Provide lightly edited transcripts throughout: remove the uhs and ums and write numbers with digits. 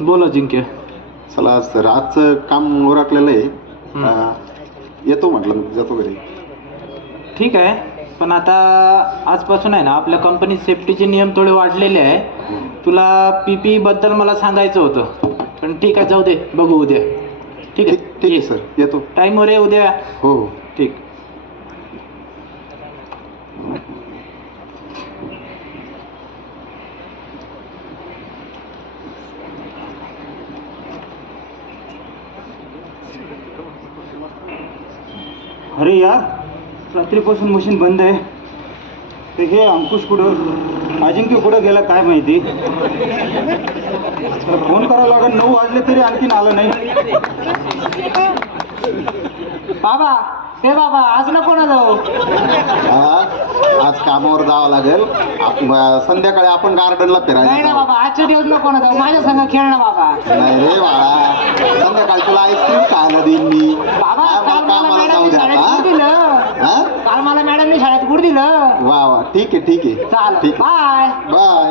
बोला जिंक्य. चला सर, आजचं काम उरकलेलं आहे. येतो म्हटलं, जातो घरी. ठीक आहे, पण आता आजपासून आहे ना आपल्या कंपनीत सेफ्टीचे नियम थोडे वाढलेले आहे. तुला PPE बद्दल मला सांगायचं होतं, पण ठीक आहे, जाऊ दे, बघू उद्या. ठीक आहे. ठीक आहे सर, येतो. टाईमवर ये उद्या. हो. ठीक. अरे यार, रात्रीपासून मशीन बंद आहे. ते हे अंकुश कुठं, अजिंक्य कुठं गेला काय माहिती. फोन करावं लागेल. 9 वाजले तरी आणखीन आलं नाही. बाबा, हे बाबा, आज नको ना जाऊ. आज कामावर जावं लागेल. संध्याकाळी आपण गार्डनला फिरायला नाही ना जाऊ. बाबा, आजच्या दिवस नको ना जाऊ. माझ्या संग खेळ ना बाबा. नाही रे बाळा, संध्याकाळी तुला आईस्क्रीम खायला देईन मी. बाबा, काल मला कामाला जाऊ मॅडमने द्या. शाळेत गुड दिलं. हा? काल मला मॅडमने शाळेत गुड दिलं. वा वा, ठीक आहे ठीक आहे. चालेल, ठीक आहे. बाय. बाय.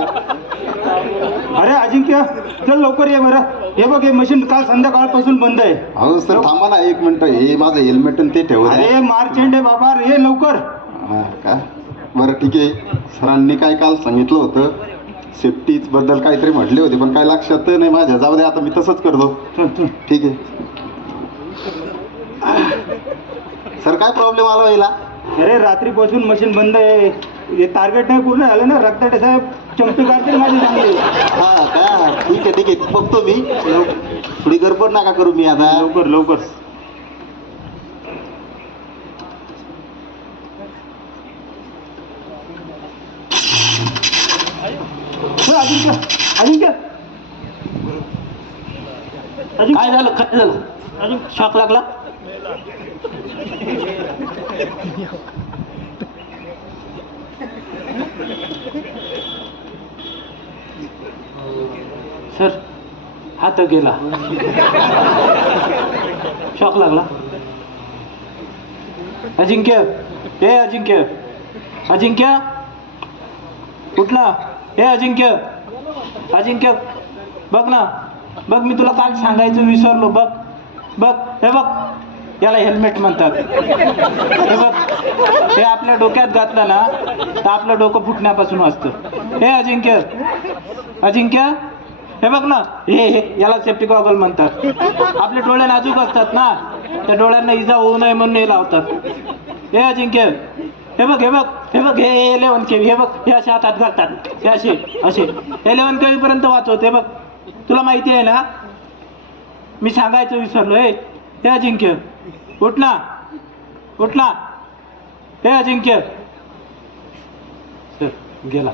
अरे अजिंक्य, चल लवकर ये बरं. हे बघ, हे मशीन काल संध्याकाळपासून बंद आहे. अहो सर, थांबा ना 1 मिनिट. हे माझं हेल्मेट आणि ते ठेवू द्या. अरे मार्चंड आहे बाबा, ये लवकर. हा का? बरं ठीक आहे. सरांनी काय काल सांगितलं होतं, सेफ्टीच बद्दल काहीतरी म्हटले होते, पण काय लक्षात नाही माझ्या. जाऊ दे, आता मी तसंच करतो. ठीक आहे. सर, काय प्रॉब्लेम आला व्हायला? अरे रात्रीपासून मशीन बंद आहे. हे टार्गेट नाही पूर्ण झालं ना. रक्ताटे साहेब चमचे काढतील माझे चांगले. हा का? ठीक आहे ठीक आहे, बघतो मी. थोडी गडबड नका करू मी आता. लवकर लवकर. अजिंक्य, अजिंक्य, काय झालं? काय झालं? शॉक लागला? सर, हात गेला. शॉक लागला. अजिंक्य, हे अजिंक्य, अजिंक्य, कुठला? हे अजिंक्य, अजिंक्य, बघ ना, बघ, मी तुला काल सांगायचं विसरलो. बघ बघ, हे बघ, याला हेल्मेट म्हणतात. हे बघ, हे आपल्या डोक्यात घातलं ना तर आपलं डोकं फुटण्यापासून वाचतं. हे अजिंक्य, अजिंक्य, हे बघ ना, हे याला सेफ्टी गॉगल म्हणतात. आपले डोळे नाजूक असतात ना, त्या डोळ्यांना इजा होऊ नये म्हणून हे लावतात. हे अजिंक्य, हे बघ, हे बघ, हे बघ, हे 11 केवी, हे बघ, हे असे हातात घालतात. हे असे असे 11 केवीपर्यंत वाचवते. बघ, तुला माहिती आहे ना, मी सांगायचं विसरलो. हे अजिंक्य, उठ ना, उठ ना. हे अजिंक्य. सर, गेला.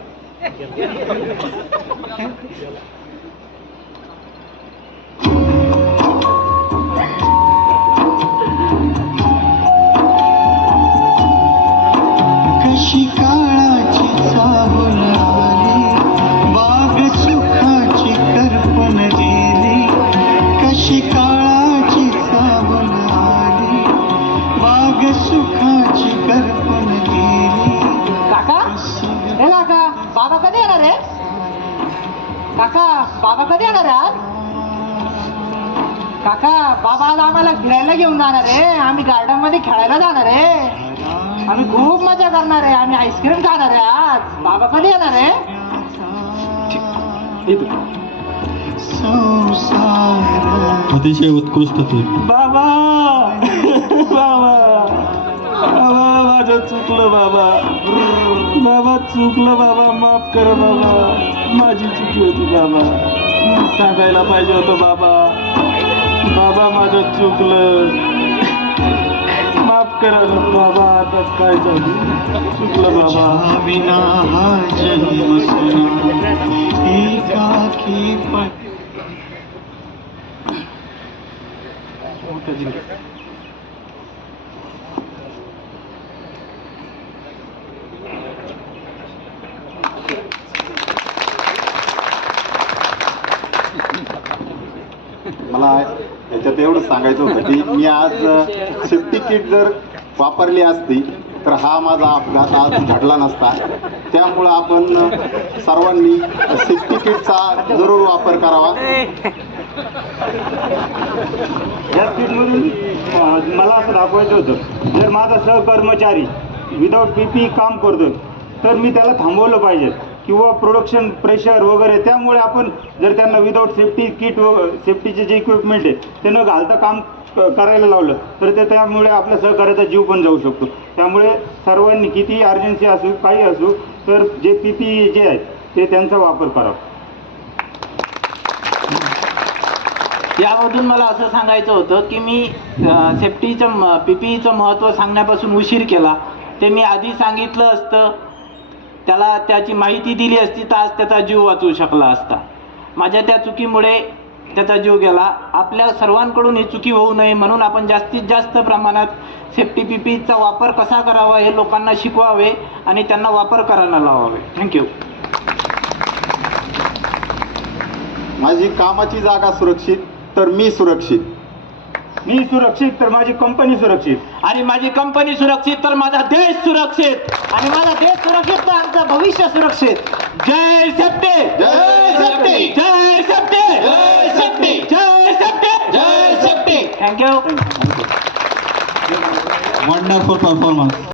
कशी काळाची चाहूल आली, बाग सुखाची करपण गेली. कशी काळाची चाहूल आली, बाग सुखाची करपण गेली. काका, हे काका, बाबा कधी येणार आहे? काका, बाबा कधी येणार आहे आज? काका, बाबा आज आम्हाला फिरायला घेऊन जाणार आहे. आम्ही गार्डन मध्ये खेळायला जाणार आहे. आम्ही खूप मजा करणार आहे. आम्ही आईस्क्रीम खाणार आहे आज. बाबा कधी येणार आहे? अतिशय उत्कृष्ट बाबा, बाबा, बाबा, माझं चुकलं बाबा. बाबा चुकलं बाबा, माफ करा बाबा. माझी चुकी होती बाबा. सांगायला पाहिजे होतं बाबा. बाबा, माझं चुकलं, माफ करा ना बाबा. आता काय झालं? चुकलं बाबा. विना हा जन्म सुना एकाकी पण. मला याच्यात एवढंच सांगायचं होतं की मी आज सेफ्टी किट जर वापरली असती तर हा माझा अपघात आज घडला नसता. त्यामुळं आपण सर्वांनी सेफ्टी किटचा जरूर वापर करावा. या स्पीडमधून मला असं दाखवायचं होतं, जर माझा सहकर्मचारी विदाऊट पीपी काम करतो तर मी त्याला थांबवलं पाहिजे, किंवा प्रोडक्शन प्रेशर वगैरे. त्यामुळे आपण जर त्यांना विदाऊट सेफ्टी किट व सेफ्टीचे जे इक्विपमेंट आहे ते न घालता काम करायला लावलं तर ते त्यामुळे आपल्या सहकार्याचा जीव पण जाऊ शकतो. त्यामुळे सर्वांनी कितीही अर्जन्सी असू काही असू तर जे पीपी जे आहेत ते त्यांचा वापर करावा. यामधून मला असं सांगायचं होतं की मी सेफ्टीचं PPEचं महत्त्व सांगण्यापासून उशीर केला. ते मी आधी सांगितलं असतं, त्याला त्याची माहिती दिली असती तर आज त्याचा जीव वाचू शकला असता. माझ्या त्या चुकीमुळे त्याचा जीव गेला. आपल्या सर्वांकडून ही चुकी होऊ नये म्हणून आपण जास्तीत जास्त प्रमाणात सेफ्टी PPEचा वापर कसा करावा हे लोकांना शिकवावे आणि त्यांना वापर करायला लावावे. थँक्यू. माझी कामाची जागा सुरक्षित तर मी सुरक्षित. मी सुरक्षित तर माझी कंपनी सुरक्षित. आणि माझी कंपनी सुरक्षित तर माझा देश सुरक्षित. आणि माझा देश सुरक्षित तर आमचं भविष्य सुरक्षित. जय सेफ्टी, जय सेफ्टी, जय सेफ्टी, जय सेफ्टी, जय सेफ्टी, जय सेफ्टी. थँक्यू. Wonderful performance.